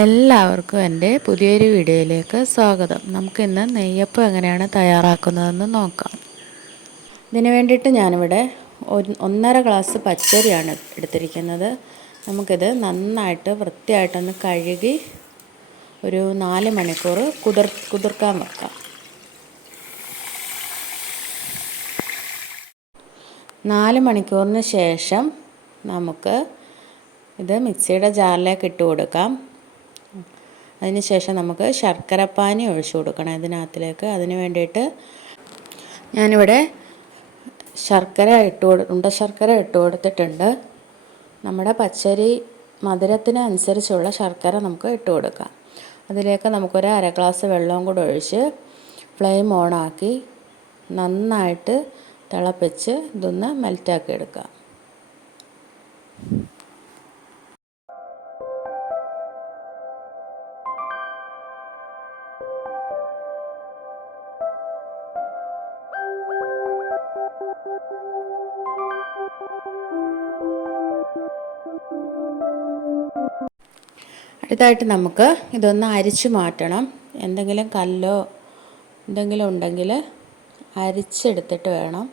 എല്ലാവർക്കും എന്റെ പുതിയൊരു വീഡിയോയിലേക്ക് സ്വാഗതം. നമുക്കിന്ന് നെയ്യപ്പം എങ്ങനെയാണ് തയ്യാറാക്കുന്നതെന്ന് നോക്കാം. ഇതിന് വേണ്ടിയിട്ട് ഞാനിവിടെ ഒന്നര ഗ്ലാസ് പച്ചരിയാണ് എടുത്തിരിക്കുന്നത്. നമുക്കിത് നന്നായിട്ട് വൃത്തിയായിട്ടൊന്ന് കഴുകി ഒരു നാല് മണിക്കൂർ കുതിർ കുതിർക്കാൻ വെക്കാം. നാല് മണിക്കൂറിന് ശേഷം നമുക്ക് ഇത് മിക്സിയുടെ ജാറിലേക്ക് ഇട്ട് കൊടുക്കാം. അതിനുശേഷം നമുക്ക് ശർക്കരപ്പാനി ഒഴിച്ചു കൊടുക്കണം ഇതിനകത്തിലേക്ക്. അതിന് വേണ്ടിയിട്ട് ഞാനിവിടെ ശർക്കര ഇട്ട് കൊടു ഉണ്ട ശർക്കര ഇട്ട് കൊടുത്തിട്ടുണ്ട്. നമ്മുടെ പച്ചരി മധുരത്തിന് അനുസരിച്ചുള്ള ശർക്കര നമുക്ക് ഇട്ട് കൊടുക്കാം. അതിലേക്ക് നമുക്കൊരു അര ഗ്ലാസ് വെള്ളവും കൂടെ ഒഴിച്ച് ഫ്ലെയിം ഓണാക്കി നന്നായിട്ട് തിളപ്പിച്ച് ഇതൊന്ന് മെൽറ്റാക്കി എടുക്കാം. അടുത്തായിട്ട് നമുക്ക് ഇതൊന്ന് അരിച്ചു മാറ്റണം. എന്തെങ്കിലും കല്ലോ എന്തെങ്കിലും ഉണ്ടെങ്കിൽ അരിച്ചെടുത്തിട്ട് വേണം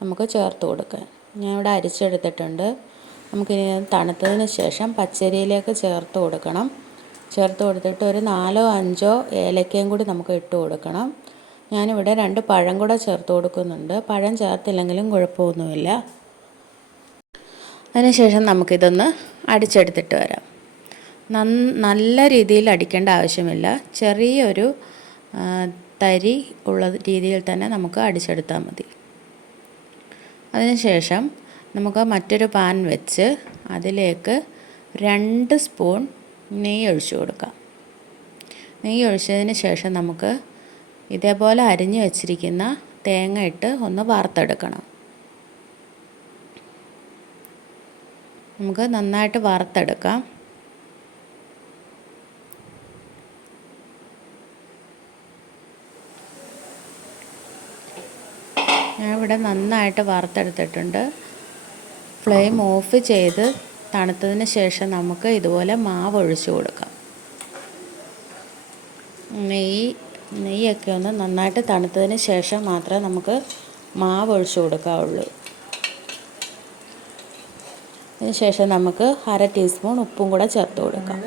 നമുക്ക് ചേർത്ത് കൊടുക്കാൻ. ഞാൻ ഇവിടെ അരിച്ചെടുത്തിട്ടുണ്ട്. നമുക്കിനി തണുത്തതിന് ശേഷം പച്ചരിയിലേക്ക് ചേർത്ത് കൊടുക്കണം. ചേർത്ത് കൊടുത്തിട്ട് ഒരു നാലോ അഞ്ചോ ഏലക്കയും കൂടി നമുക്ക് ഇട്ട് കൊടുക്കണം. ഞാനിവിടെ രണ്ട് പഴം കൂടെ ചേർത്ത് കൊടുക്കുന്നുണ്ട്. പഴം ചേർത്തില്ലെങ്കിലും കുഴപ്പമൊന്നുമില്ല. അതിനുശേഷം നമുക്കിതൊന്ന് അടിച്ചെടുത്തിട്ട് വരാം. നല്ല രീതിയിൽ അടിക്കേണ്ട ആവശ്യമില്ല. ചെറിയൊരു തരി ഉള്ള രീതിയിൽ തന്നെ നമുക്ക് അടിച്ചെടുത്താൽ മതി. അതിനുശേഷം നമുക്ക് മറ്റൊരു പാൻ വെച്ച് അതിലേക്ക് രണ്ട് സ്പൂൺ നെയ്യ് ഒഴിച്ചു കൊടുക്കാം. നെയ്യ് ഒഴിച്ചതിന് ശേഷം നമുക്ക് ഇതേപോലെ അരിഞ്ഞു വച്ചിരിക്കുന്ന തേങ്ങ ഇട്ട് ഒന്ന് വറുത്തെടുക്കണം. നമുക്ക് നന്നായിട്ട് വറുത്തെടുക്കാം. ഞാൻ ഇവിടെ നന്നായിട്ട് വറുത്തെടുത്തിട്ടുണ്ട്. ഫ്ലെയിം ഓഫ് ചെയ്ത് തണുത്തതിന് ശേഷം നമുക്ക് ഇതുപോലെ മാവ് ഒഴിച്ചു കൊടുക്കാം. നെയ്യ് നെയ്യൊക്കെ ഒന്ന് നന്നായിട്ട് തണുത്തതിന് ശേഷം മാത്രമേ നമുക്ക് മാവ് ഒഴിച്ചു കൊടുക്കാവുള്ളൂ. അതിന് ശേഷം നമുക്ക് അര ടീസ്പൂൺ ഉപ്പും കൂടെ ചേർത്ത് കൊടുക്കാം.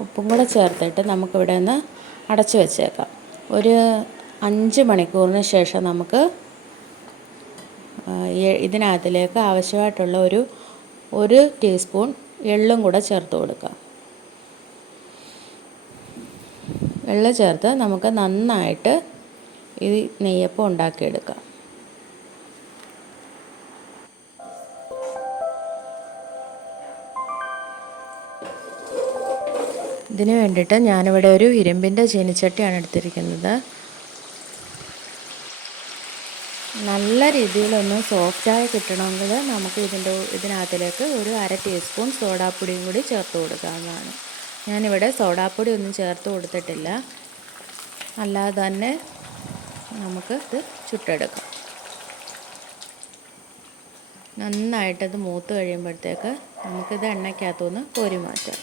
ഉപ്പും കൂടെ ചേർത്തിട്ട് നമുക്കിവിടെ ഒന്ന് അടച്ചു വെച്ചേക്കാം. ഒരു അഞ്ച് മണിക്കൂറിന് ശേഷം നമുക്ക് ഇതിനകത്തിലേക്ക് ആവശ്യമായിട്ടുള്ള ഒരു ഒരു ടീസ്പൂൺ എള്ളും കൂടെ ചേർത്ത് കൊടുക്കാം. വെള്ളം ചേർത്ത് നമുക്ക് നന്നായിട്ട് ഈ നെയ്യപ്പം ഉണ്ടാക്കിയെടുക്കാം. ഇതിന് വേണ്ടിയിട്ട് ഞാനിവിടെ ഒരു ഇരുമ്പിന്റെ ചീനിച്ചട്ടിയാണ് എടുത്തിരിക്കുന്നത്. നല്ല രീതിയിലൊന്ന് സോഫ്റ്റായി കിട്ടണമെങ്കിൽ നമുക്ക് ഇതിന്റെ ഇതിനകത്തിലേക്ക് ഒരു അര ടീസ്പൂൺ സോഡാപ്പൊടിയും കൂടി ചേർത്ത് കൊടുക്കാവുന്നതാണ്. ഞാനിവിടെ സോഡാപ്പൊടി ഒന്നും ചേർത്ത് കൊടുത്തിട്ടില്ല. അല്ലാതെ തന്നെ നമുക്ക് ഇത് ചുട്ടെടുക്കാം. നന്നായിട്ടത് മൂത്ത് കഴിയുമ്പോഴത്തേക്ക് നമുക്കിത് എണ്ണയ്ക്കകത്തുനിന്ന് കോരി മാറ്റാം.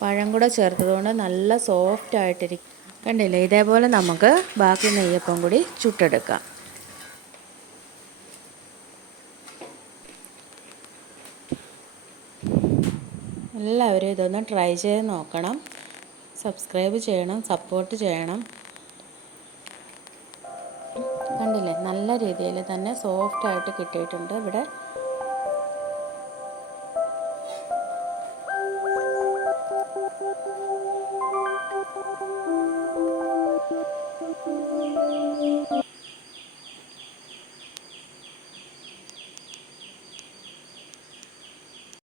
പഴം കൂടെ ചേർത്തതുകൊണ്ട് നല്ല സോഫ്റ്റ് ആയിട്ടിരിക്കും കണ്ടില്ലേ? ഇതേപോലെ നമുക്ക് ബാക്കി നെയ്യപ്പം കൂടി ചുട്ടെടുക്കാം. എല്ലാവരും ഇതൊന്ന് ട്രൈ ചെയ്ത് നോക്കണം. സബ്സ്ക്രൈബ് ചെയ്യണം സപ്പോർട്ട് ചെയ്യണം. കണ്ടില്ലേ? നല്ല രീതിയിൽ തന്നെ സോഫ്റ്റായിട്ട് കിട്ടിയിട്ടുണ്ട്. ഇവിടെ